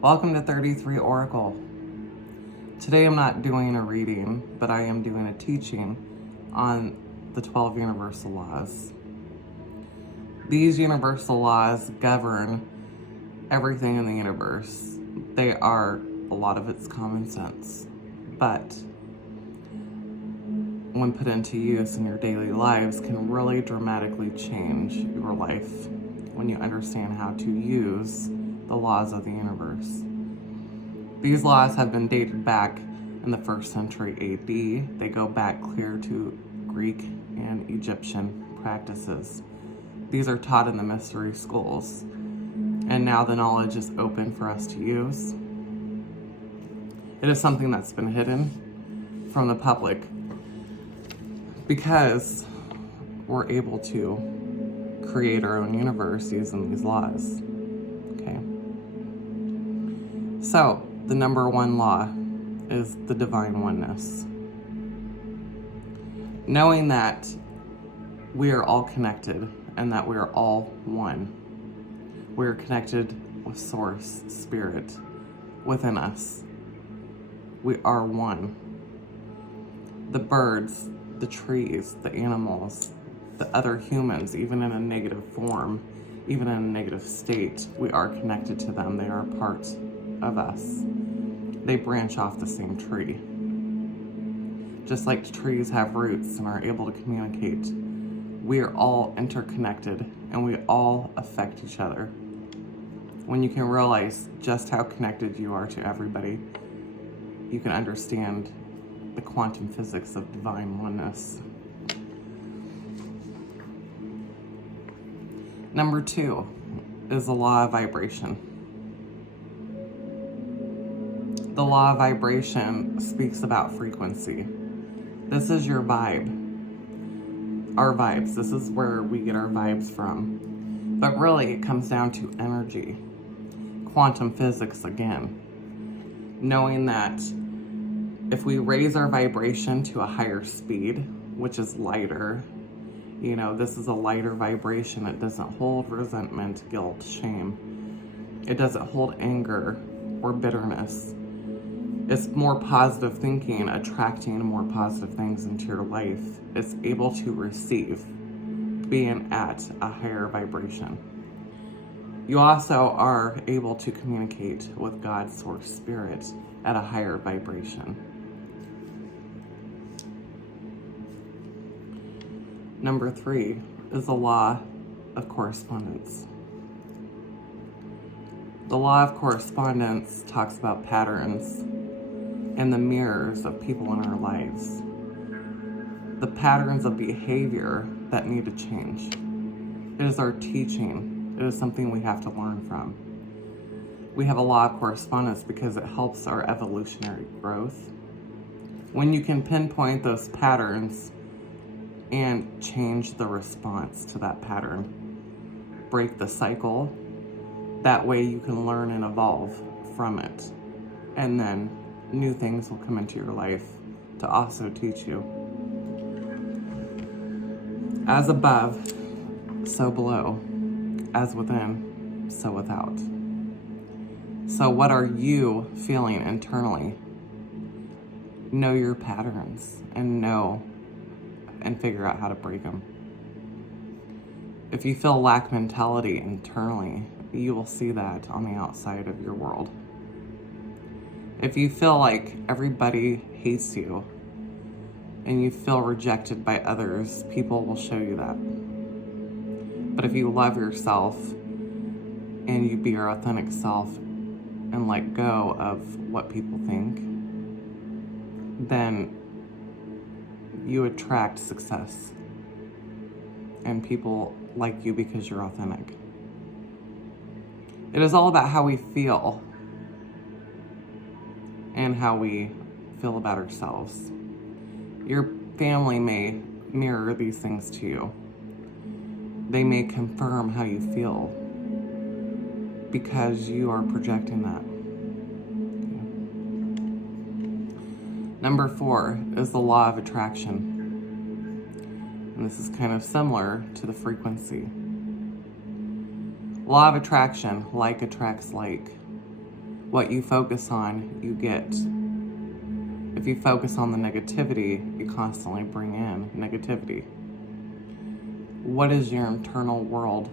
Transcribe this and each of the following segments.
Welcome to 33 Oracle. Today I'm not doing a reading, but I am doing a teaching on the 12 universal laws. These universal laws govern everything in the universe. They are a lot of its common sense, but when put into use in your daily lives can really dramatically change your life when you understand how to use the laws of the universe. These laws have been dated back in the 1st century AD. They go back clear to Greek and Egyptian practices. These are taught in the mystery schools, and now the knowledge is open for us to use. It is something that's been hidden from the public because we're able to create our own universe using these laws. Okay. So, the number one law is the divine oneness. Knowing that we are all connected and that we are all one. We are connected with Source, Spirit, within us. We are one. The birds, the trees, the animals, the other humans, even in a negative form, even in a negative state, we are connected to them. They are a part of us. They branch off the same tree. Just like trees have roots and are able to communicate, we are all interconnected and we all affect each other. When you can realize just how connected you are to everybody, you can understand the quantum physics of divine oneness. Number 2 is the law of vibration. The law of vibration speaks about frequency. This is your vibe. Our vibes. This is where we get our vibes from. But really, it comes down to energy. Quantum physics again. Knowing that if we raise our vibration to a higher speed, which is lighter, this is a lighter vibration. It doesn't hold resentment, guilt, shame. It doesn't hold anger or bitterness. It's more positive thinking, attracting more positive things into your life. It's able to receive, being at a higher vibration. You also are able to communicate with God, Source, Spirit at a higher vibration. Number 3 is the law of correspondence. The law of correspondence talks about patterns and the mirrors of people in our lives. The patterns of behavior that need to change. It is our teaching. It is something we have to learn from. We have a law of correspondence because it helps our evolutionary growth. When you can pinpoint those patterns and change the response to that pattern, break the cycle, that way you can learn and evolve from it. And then new things will come into your life to also teach you. As above, so below. As within, so without. So what are you feeling internally? Know your patterns and figure out how to break them. If you feel lack mentality internally, you will see that on the outside of your world. If you feel like everybody hates you and you feel rejected by others, people will show you that. But if you love yourself and you be your authentic self and let go of what people think, then you attract success. And people like you because you're authentic. It is all about how we feel and how we feel about ourselves. Your family may mirror these things to you. They may confirm how you feel because you are projecting that. Number 4 is the law of attraction. And this is kind of similar to the frequency. Law of attraction, like attracts like. What you focus on, you get. If you focus on the negativity, you constantly bring in negativity. What is your internal world?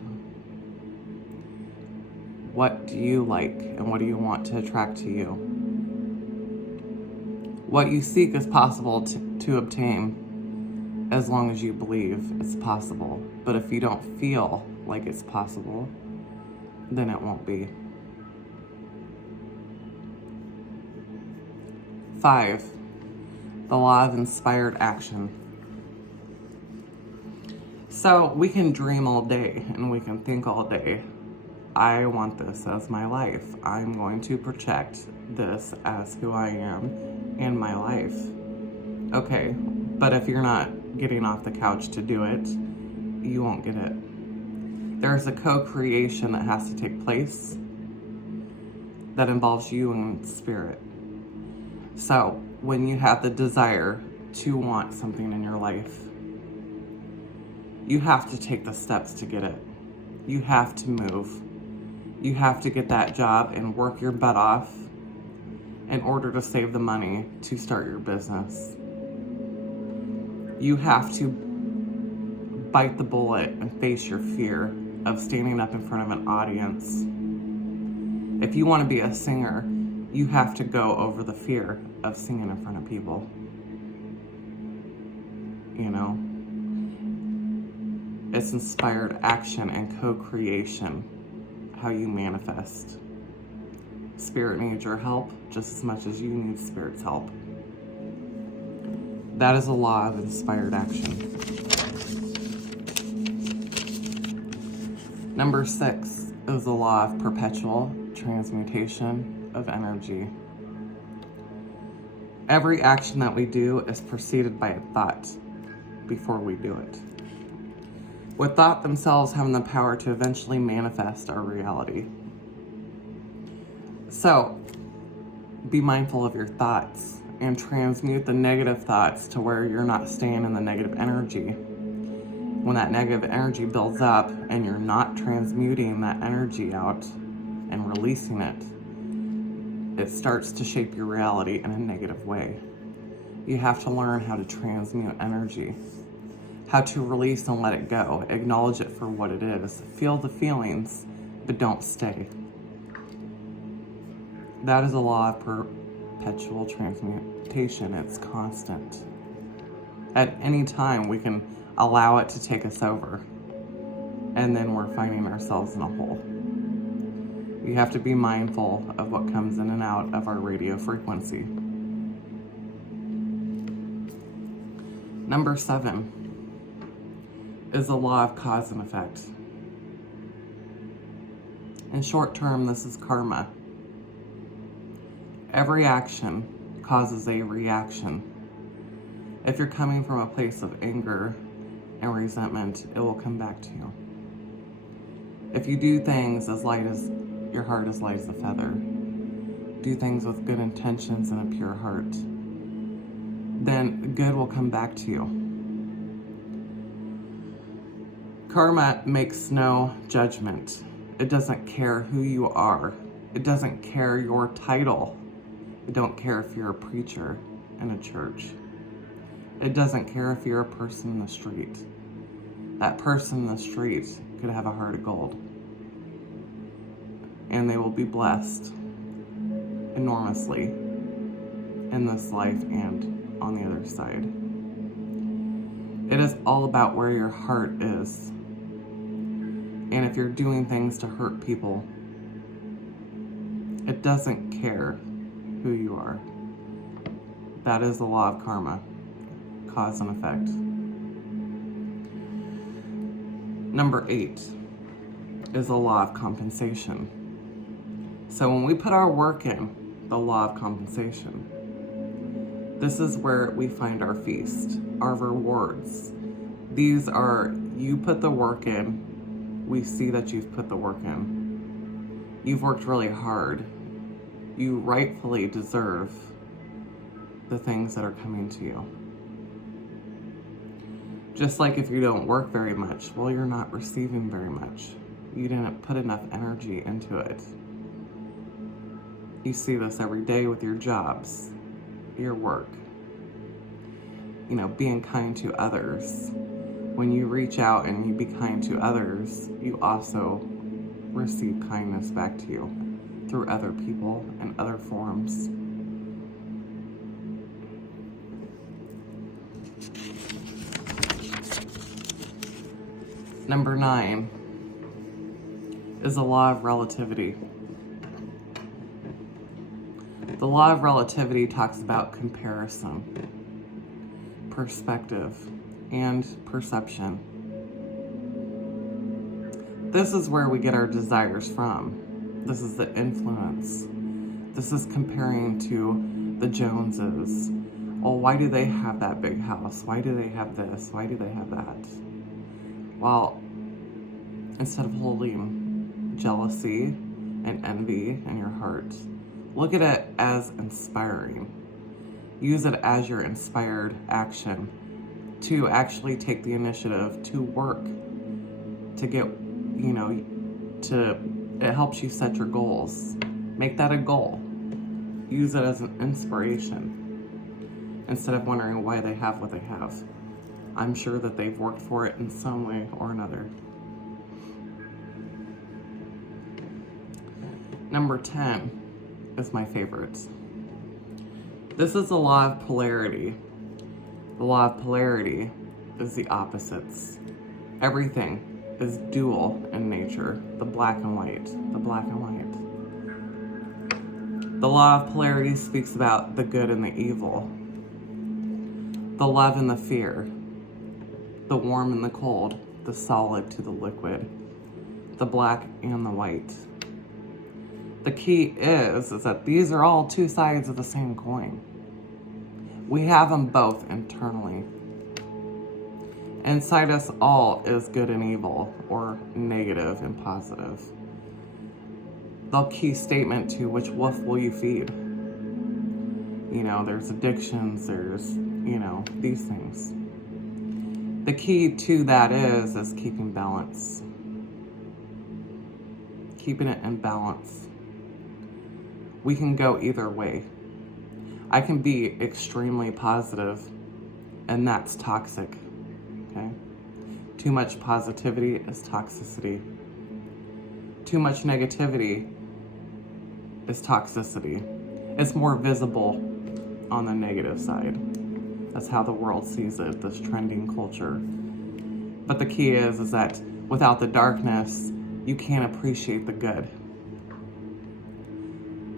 What do you like and what do you want to attract to you? What you seek is possible to obtain as long as you believe it's possible. But if you don't feel like it's possible, then it won't be. 5, the law of inspired action. So we can dream all day and we can think all day, I want this as my life. I'm going to project this as who I am in my life. Okay, but if you're not getting off the couch to do it, you won't get it. There's a co-creation that has to take place that involves you and spirit. So when you have the desire to want something in your life, you have to take the steps to get it. You have to move. You have to get that job and work your butt off in order to save the money to start your business. You have to bite the bullet and face your fear of standing up in front of an audience. If you want to be a singer, you have to go over the fear of singing in front of people. You know? It's inspired action and co-creation, how you manifest. Spirit needs your help just as much as you need Spirit's help. That is a law of inspired action. Number 6 is the law of perpetual transmutation of energy. Every action that we do is preceded by a thought before we do it, with thought themselves having the power to eventually manifest our reality. So, be mindful of your thoughts and transmute the negative thoughts to where you're not staying in the negative energy. When that negative energy builds up and you're not transmuting that energy out and releasing it, it starts to shape your reality in a negative way. You have to learn how to transmute energy, how to release and let it go, acknowledge it for what it is, feel the feelings, but don't stay. That is a law of perpetual transmutation. It's constant. At any time, we can allow it to take us over, and then we're finding ourselves in a hole. We have to be mindful of what comes in and out of our radio frequency. Number 7 is the law of cause and effect. In short term, this is karma. Every action causes a reaction. If you're coming from a place of anger and resentment, it will come back to you. If you do things as light as your heart is light as a feather, do things with good intentions and a pure heart, then good will come back to you. Karma makes no judgment. It doesn't care who you are. It doesn't care your title. It don't care if you're a preacher in a church. It doesn't care if you're a person in the street. That person in the street could have a heart of gold, and they will be blessed enormously in this life and on the other side. It is all about where your heart is. And if you're doing things to hurt people, it doesn't care who you are. That is the law of karma, cause and effect. Number 8 is the law of compensation. So when we put our work in, the law of compensation, this is where we find our feast, our rewards. These are, you put the work in, we see that you've put the work in. You've worked really hard. You rightfully deserve the things that are coming to you. Just like if you don't work very much, well, you're not receiving very much. You didn't put enough energy into it. You see this every day with your jobs, your work. You know, being kind to others. When you reach out and you be kind to others, you also receive kindness back to you through other people and other forms. Number 9 is the law of relativity. The law of relativity talks about comparison, perspective, and perception. This is where we get our desires from. This is the influence. This is comparing to the Joneses. Oh, why do they have that big house? Why do they have this? Why do they have that? Well, instead of holding jealousy and envy in your heart, look at it as inspiring. Use it as your inspired action to actually take the initiative to work, to get, it helps you set your goals. Make that a goal. Use it as an inspiration instead of wondering why they have what they have. I'm sure that they've worked for it in some way or another. Number 10 is my favorite. This is the law of polarity. The law of polarity is the opposites. Everything is dual in nature. The black and white. The black and white. The law of polarity speaks about the good and the evil. The love and the fear. The warm and the cold. The solid to the liquid. The black and the white. The key is that these are all two sides of the same coin. We have them both internally. Inside us all is good and evil, or negative and positive. The key statement to which wolf will you feed? There's addictions, there's, these things. The key to that is keeping balance. Keeping it in balance. We can go either way. I can be extremely positive, and that's toxic, okay? Too much positivity is toxicity. Too much negativity is toxicity. It's more visible on the negative side. That's how the world sees it, this trending culture. But the key is that without the darkness, you can't appreciate the good.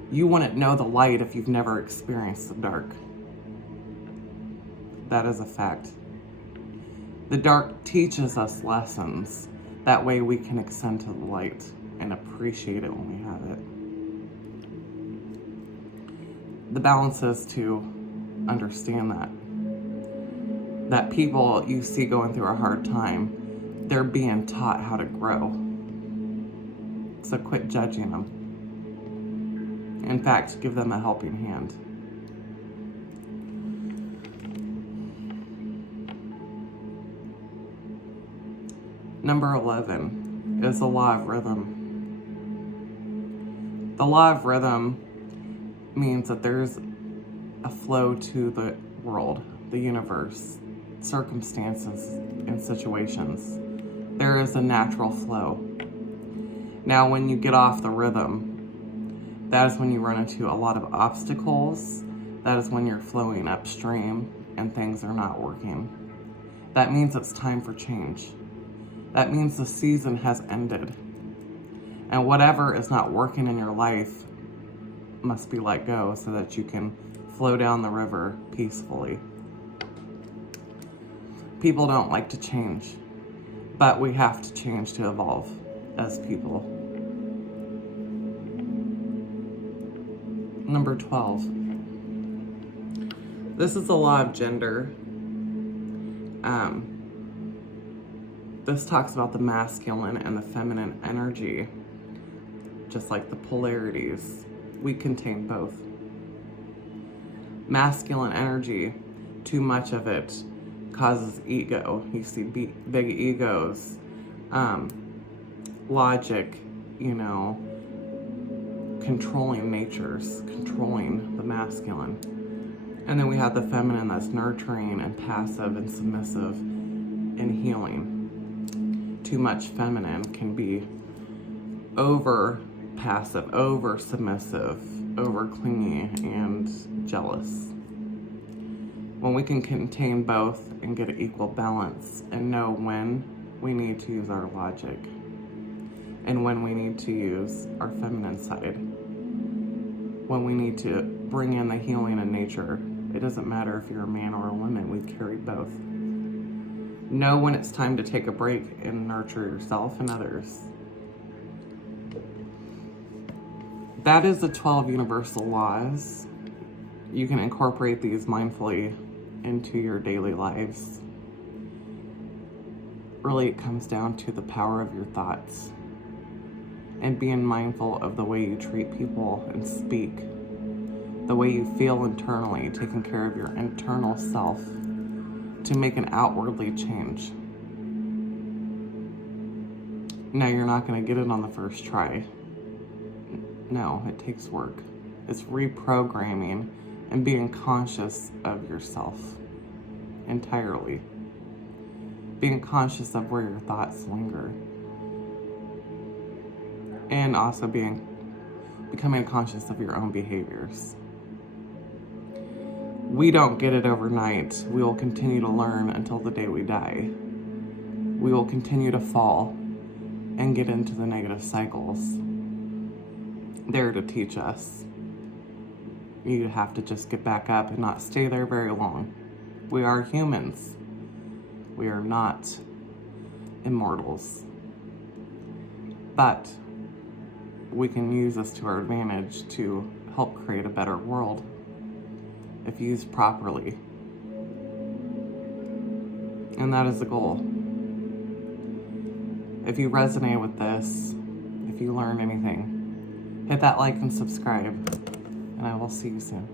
You wouldn't know the light if you've never experienced the dark. That is a fact. The dark teaches us lessons. That way we can ascend to the light and appreciate it when we have it. The balance is to understand that people you see going through a hard time, they're being taught how to grow. So quit judging them. In fact, give them a helping hand. Number 11 is the law of rhythm. The law of rhythm means that there's a flow to the world, the universe, circumstances, and situations. There is a natural flow. Now, when you get off the rhythm, that is when you run into a lot of obstacles. That is when you're flowing upstream and things are not working. That means it's time for change. That means the season has ended. And whatever is not working in your life must be let go so that you can flow down the river peacefully. People don't like to change, but we have to change to evolve as people. Number 12. This is the law of gender. This talks about the masculine and the feminine energy, just like the polarities. We contain both. Masculine energy, too much of it causes ego. You see big egos, logic, controlling natures, controlling the masculine. And then we have the feminine that's nurturing and passive and submissive and healing. Too much feminine can be over passive, over submissive, over clingy, and jealous. When we can contain both and get an equal balance and know when we need to use our logic and when we need to use our feminine side, when we need to bring in the healing in nature. It doesn't matter if you're a man or a woman, we carry both. Know when it's time to take a break and nurture yourself and others. That is the 12 universal laws. You can incorporate these mindfully into your daily lives. Really, it comes down to the power of your thoughts and being mindful of the way you treat people and speak, the way you feel internally, taking care of your internal self to make an outwardly change. Now, you're not going to get it on the first try. No, it takes work. It's reprogramming and being conscious of yourself entirely. Being conscious of where your thoughts linger. And also becoming conscious of your own behaviors. We don't get it overnight. We will continue to learn until the day we die. We will continue to fall and get into the negative cycles. There to teach us. You have to just get back up and not stay there very long. We are humans. We are not immortals. But we can use this to our advantage to help create a better world if used properly. And that is the goal. If you resonate with this, if you learn anything, hit that like and subscribe, and I will see you soon.